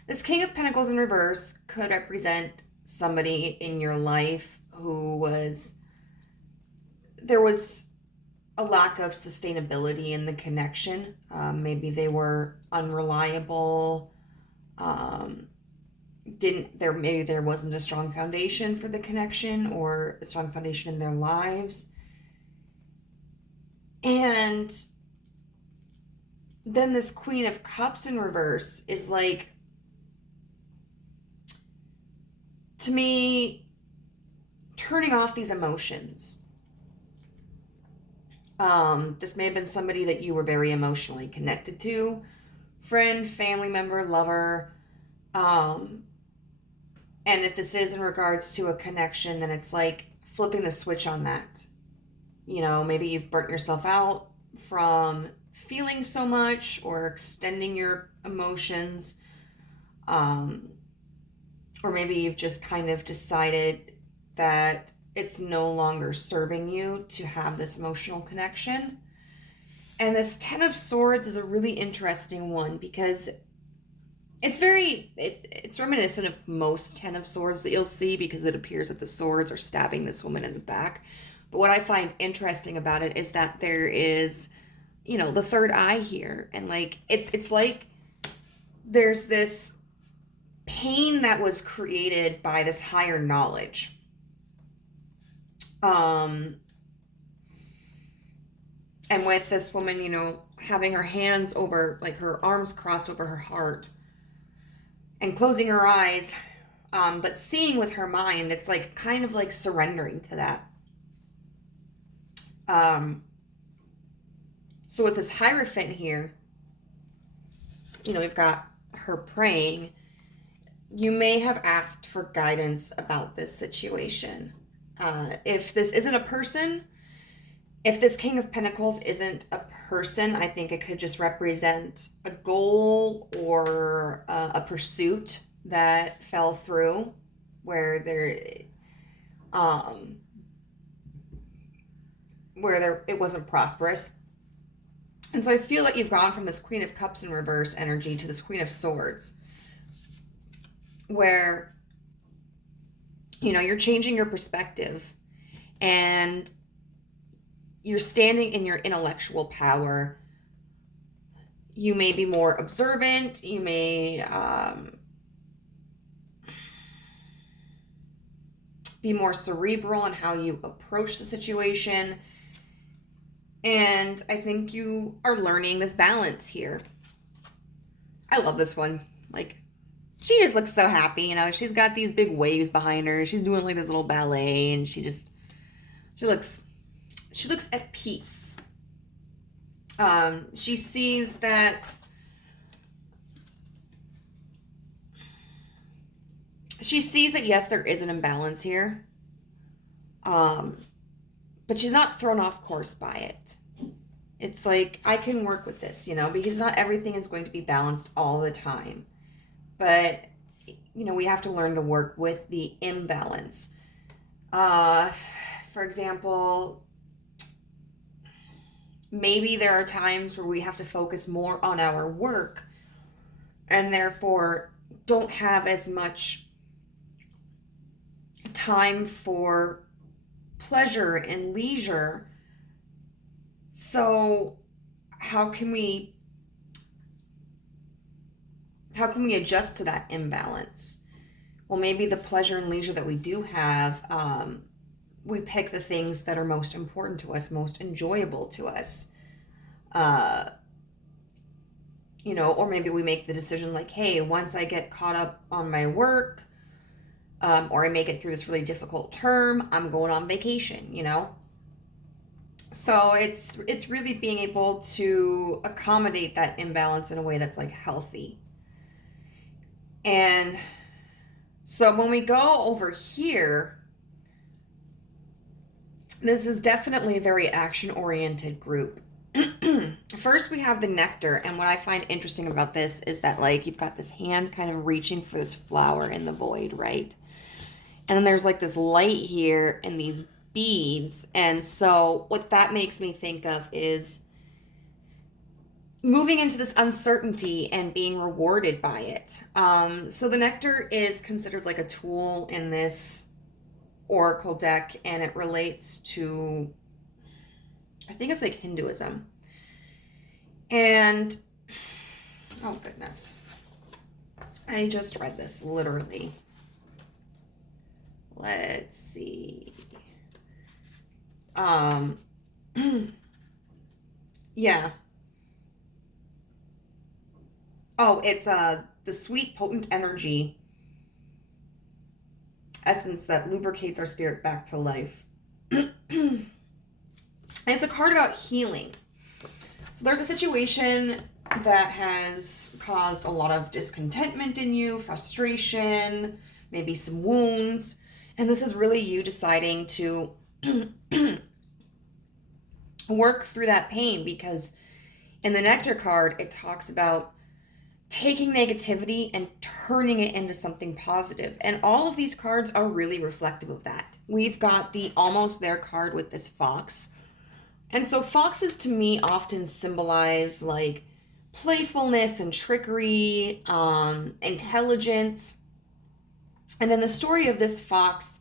This King of Pentacles in reverse could represent somebody in your life who there was a lack of sustainability in the connection. Maybe they were unreliable. Maybe there wasn't a strong foundation for the connection or a strong foundation in their lives. And then this Queen of Cups in reverse is like, to me, turning off these emotions. This may have been somebody that you were very emotionally connected to, friend, family member, lover. And if this is in regards to a connection, then it's like flipping the switch on that. You know, maybe you've burnt yourself out from feeling so much or extending your emotions. Or maybe you've just kind of decided that it's no longer serving you to have this emotional connection. And this Ten of Swords is a really interesting one because it's reminiscent of most Ten of Swords that you'll see, because it appears that the swords are stabbing this woman in the back. But what I find interesting about it is that there is, you know, the third eye here. And like, it's like there's this pain that was created by this higher knowledge. And with this woman, you know, having her hands over, like her arms crossed over her heart and closing her eyes, but seeing with her mind, it's like kind of like surrendering to that. So with this Hierophant here, you know, we've got her praying. You may have asked for guidance about this situation. If this isn't a person, if this King of Pentacles isn't a person, I think it could just represent a goal or a pursuit that fell through, where it wasn't prosperous. And so I feel like you've gone from this Queen of Cups in reverse energy to this Queen of Swords, where, you know, you're changing your perspective and you're standing in your intellectual power. You may be more observant. You may be more cerebral in how you approach the situation. And I think you are learning this balance here. I love this one. Like, she just looks so happy, you know. She's got these big waves behind her. She's doing like this little ballet, and she looks at peace. She sees that yes, there is an imbalance here. But she's not thrown off course by it. It's like, I can work with this, you know, because not everything is going to be balanced all the time. But, you know, we have to learn to work with the imbalance. For example, maybe there are times where we have to focus more on our work and therefore don't have as much time for pleasure and leisure. So how can we adjust to that imbalance? Well, maybe the pleasure and leisure that we do have, we pick the things that are most important to us, most enjoyable to us. You know, or maybe we make the decision like, hey, once I get caught up on my work, or I make it through this really difficult term, I'm going on vacation, you know? So it's really being able to accommodate that imbalance in a way that's like healthy. And so when we go over here, this is definitely a very action-oriented group. First, we have the nectar. And what I find interesting about this is that, like, you've got this hand kind of reaching for this flower in the void, right? And then there's like this light here and these beads. And so what that makes me think of is moving into this uncertainty and being rewarded by it. So the nectar is considered like a tool in this oracle deck, and it relates to, I think it's like Hinduism. And, oh goodness, I just read this literally. Let's see. Yeah. Oh, it's the sweet, potent energy essence that lubricates our spirit back to life. And it's a card about healing. So there's a situation that has caused a lot of discontentment in you, frustration, maybe some wounds. And this is really you deciding to work through that pain, because in the Nectar card, it talks about taking negativity and turning it into something positive. And all of these cards are really reflective of that. We've got the Almost There card with this fox. And so foxes to me often symbolize like playfulness and trickery, intelligence. And then the story of this fox,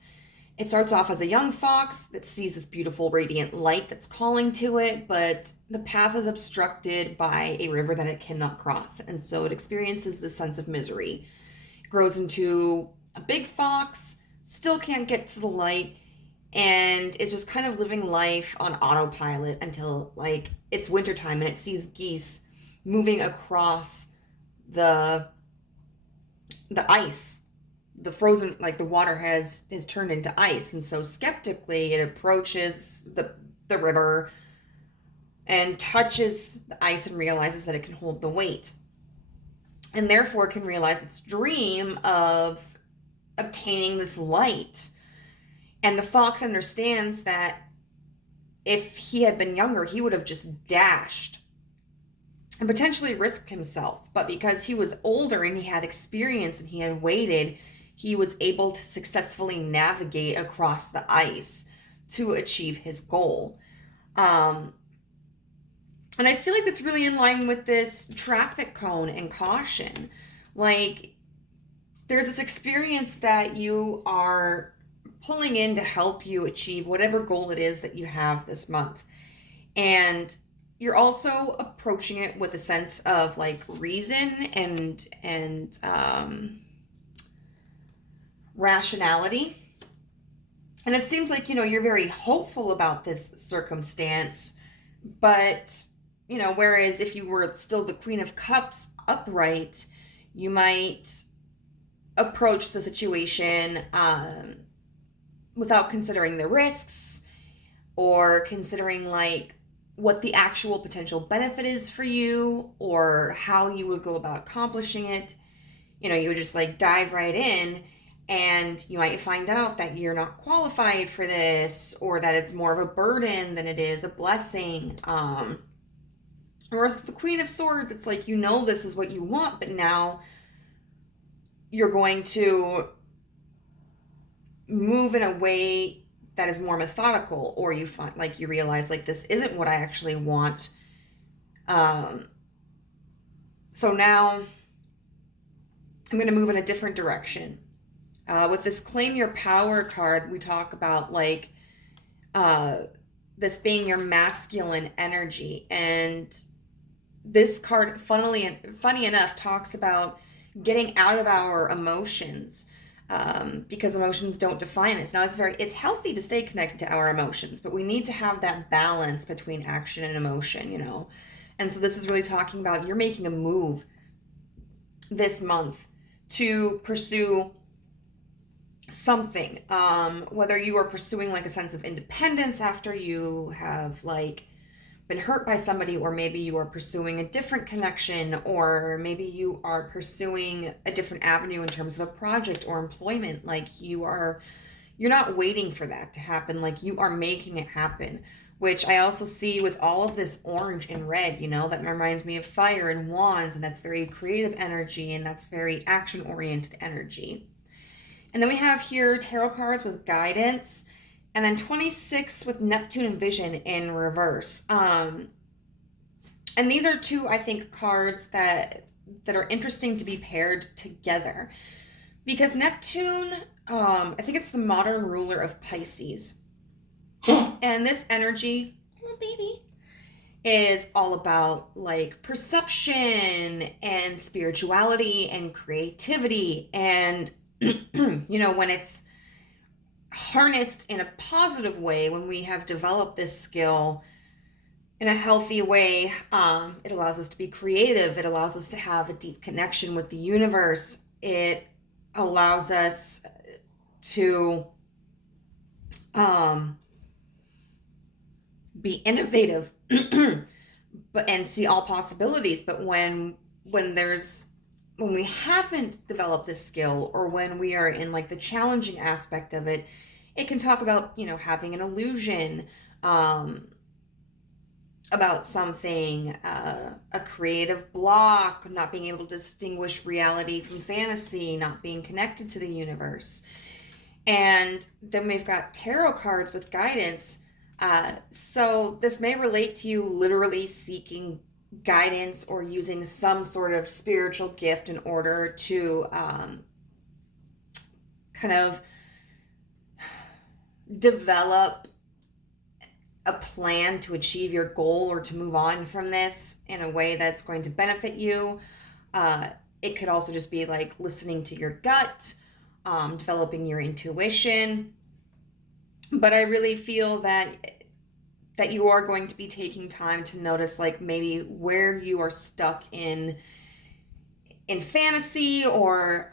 it starts off as a young fox that sees this beautiful radiant light that's calling to it, but the path is obstructed by a river that it cannot cross. And so it experiences this sense of misery. It grows into a big fox, still can't get to the light, and is just kind of living life on autopilot until like it's wintertime and it sees geese moving across the ice, the frozen, like the water has turned into ice. And so skeptically it approaches the river and touches the ice and realizes that it can hold the weight, and therefore can realize its dream of obtaining this light. And the fox understands that if he had been younger, he would have just dashed and potentially risked himself. But because he was older and he had experience and he had waited, he was able to successfully navigate across the ice to achieve his goal. And I feel like that's really in line with this traffic cone and caution. Like, there's this experience that you are pulling in to help you achieve whatever goal it is that you have this month. And you're also approaching it with a sense of like reason and rationality. And it seems like, you're very hopeful about this circumstance, but, whereas if you were still the Queen of Cups upright, you might approach the situation without considering the risks or considering like what the actual potential benefit is for you or how you would go about accomplishing it. You would just like dive right in, and you might find out that you're not qualified for this, or that it's more of a burden than it is a blessing. Whereas the Queen of Swords, it's like, this is what you want, but now you're going to move in a way that is more methodical, or you find like you realize like this isn't what I actually want. So now I'm going to move in a different direction. With this Claim Your Power card, we talk about like this being your masculine energy. And this card, funny enough, talks about getting out of our emotions, because emotions don't define us. Now, it's healthy to stay connected to our emotions, but we need to have that balance between action and emotion, And so this is really talking about you're making a move this month to pursue something, whether you are pursuing like a sense of independence after you have like been hurt by somebody, or maybe you are pursuing a different connection, or maybe you are pursuing a different avenue in terms of a project or employment. Like you're not waiting for that to happen, like you are making it happen, which I also see with all of this orange and red, that reminds me of fire and wands, and that's very creative energy, and that's very action-oriented energy. And then we have here tarot cards with guidance, and then 26 with Neptune and Vision in reverse. And these are two, I think, cards that are interesting to be paired together, because Neptune, I think it's the modern ruler of Pisces. And this energy, little baby, is all about like perception and spirituality and creativity. And, when it's harnessed in a positive way, when we have developed this skill, in a healthy way. It allows us to be creative. It allows us to have a deep connection with the universe. It allows us to be innovative but and see all possibilities. But when we haven't developed this skill, or when we are in like the challenging aspect of it, it can talk about, having an illusion about something, a creative block, not being able to distinguish reality from fantasy, not being connected to the universe. And then we've got tarot cards with guidance. So this may relate to you literally seeking guidance or using some sort of spiritual gift in order to kind of develop a plan to achieve your goal or to move on from this in a way that's going to benefit you. It could also just be like listening to your gut, developing your intuition. But I really feel that you are going to be taking time to notice like maybe where you are stuck in fantasy, or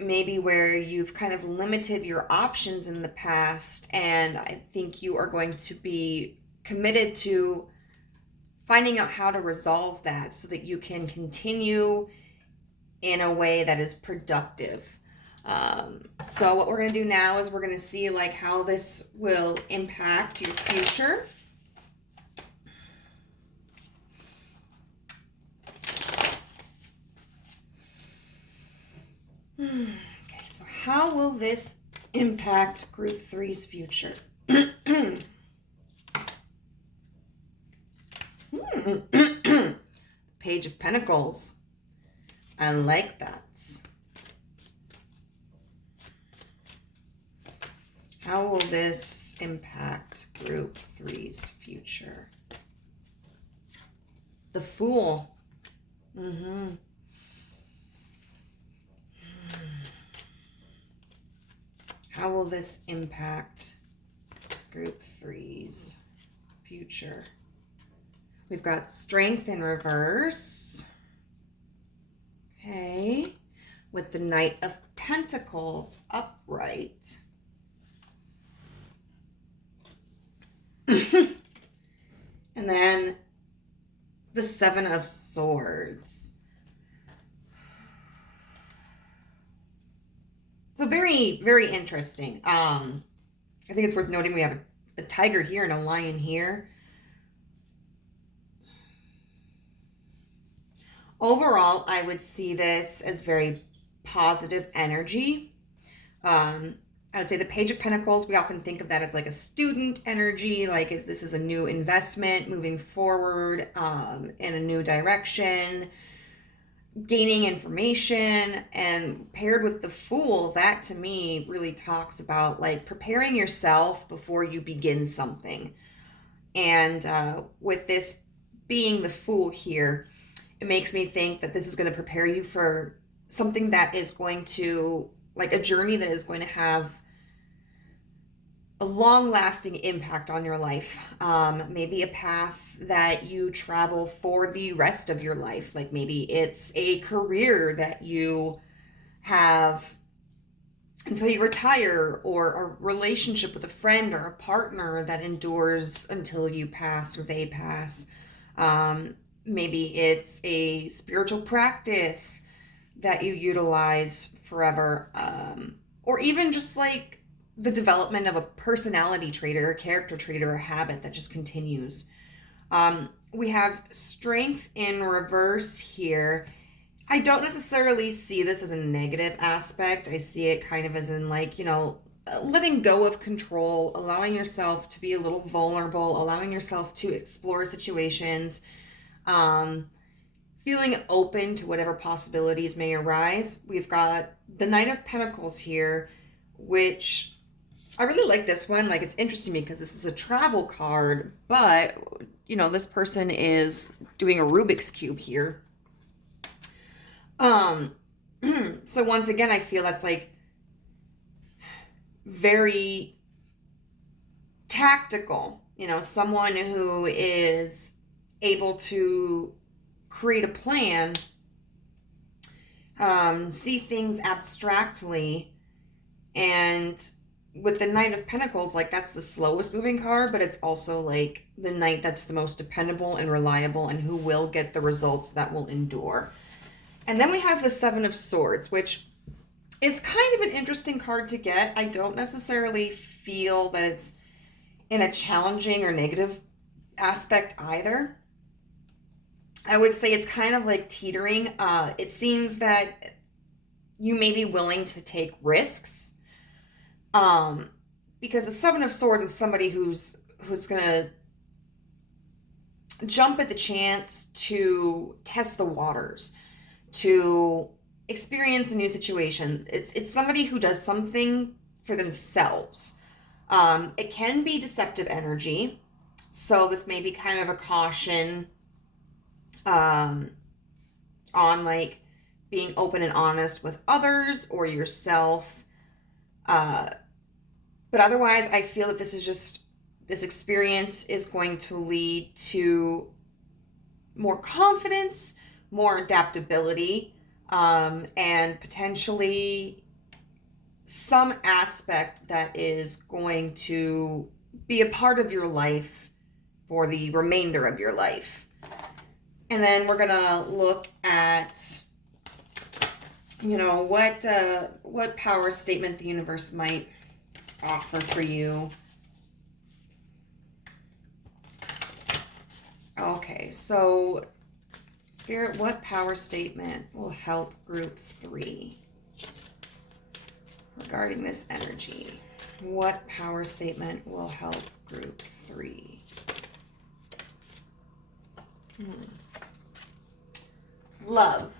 maybe where you've kind of limited your options in the past. And I think you are going to be committed to finding out how to resolve that so that you can continue in a way that is productive. So what we're going to do now is we're going to see like how this will impact your future. Okay, so how will this impact Group 3's future? Page of Pentacles. I like that. How will this impact Group 3's future? The Fool. How will this impact Group 3's future? We've got Strength in reverse. Okay. With the Knight of Pentacles upright. And then the Seven of Swords. So very, very interesting. I think it's worth noting we have a tiger here and a lion here. Overall, I would see this as very positive energy. I would say the Page of Pentacles, we often think of that as like a student energy, like this is a new investment moving forward in a new direction, gaining information. And paired with the Fool, that to me really talks about like preparing yourself before you begin something. And with this being the Fool here, it makes me think that this is going to prepare you for something that is going to, like a journey that is going to have a long-lasting impact on your life. Maybe a path that you travel for the rest of your life. Like maybe it's a career that you have until you retire, or a relationship with a friend or a partner that endures until you pass or they pass. Maybe it's a spiritual practice that you utilize forever, or even just like the development of a personality trait or a character trait or a habit that just continues. We have Strength in reverse here. I don't necessarily see this as a negative aspect. I see it kind of as in like, letting go of control, allowing yourself to be a little vulnerable, allowing yourself to explore situations, feeling open to whatever possibilities may arise. We've got the Knight of Pentacles here, which I really like this one. Like, it's interesting to me because this is a travel card, but, this person is doing a Rubik's Cube here. So once again, I feel that's like very tactical, someone who is able to create a plan, see things abstractly, and with the Knight of Pentacles, like, that's the slowest moving card, but it's also like the knight that's the most dependable and reliable and who will get the results that will endure. And then we have the Seven of Swords, which is kind of an interesting card to get. I don't necessarily feel that it's in a challenging or negative aspect either. I would say it's kind of like teetering. It seems that you may be willing to take risks. Because the Seven of Swords is somebody who's gonna jump at the chance to test the waters, to experience a new situation. It's somebody who does something for themselves. It can be deceptive energy, so this may be kind of a caution on like being open and honest with others or yourself. But otherwise, I feel that this experience is going to lead to more confidence, more adaptability, and potentially some aspect that is going to be a part of your life for the remainder of your life. And then we're going to look at, what power statement the universe might offer for you. Okay, so Spirit, what power statement will help group 3 regarding this energy? What power statement will help group 3? Love.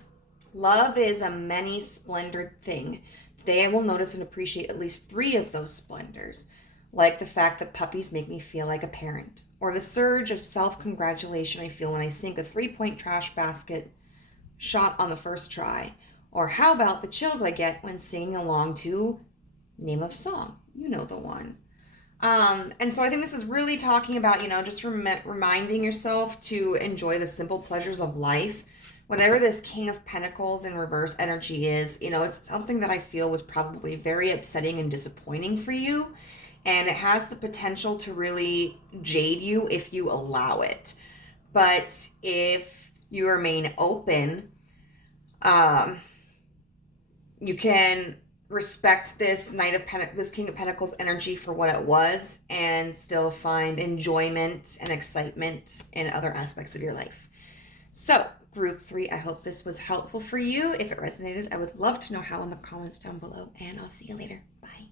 Love is a many-splendored thing. Today I will notice and appreciate at least 3 of those splendors, like the fact that puppies make me feel like a parent, or the surge of self-congratulation I feel when I sink a 3-point trash basket shot on the first try, or how about the chills I get when singing along to Name of Song, you know the one. And so I think this is really talking about, just reminding yourself to enjoy the simple pleasures of life. Whenever this King of Pentacles in reverse energy is, it's something that I feel was probably very upsetting and disappointing for you. And it has the potential to really jade you if you allow it. But if you remain open, you can respect this this King of Pentacles energy for what it was and still find enjoyment and excitement in other aspects of your life. So, group 3, I hope this was helpful for you. If it resonated, I would love to know how in the comments down below, and I'll see you later. Bye.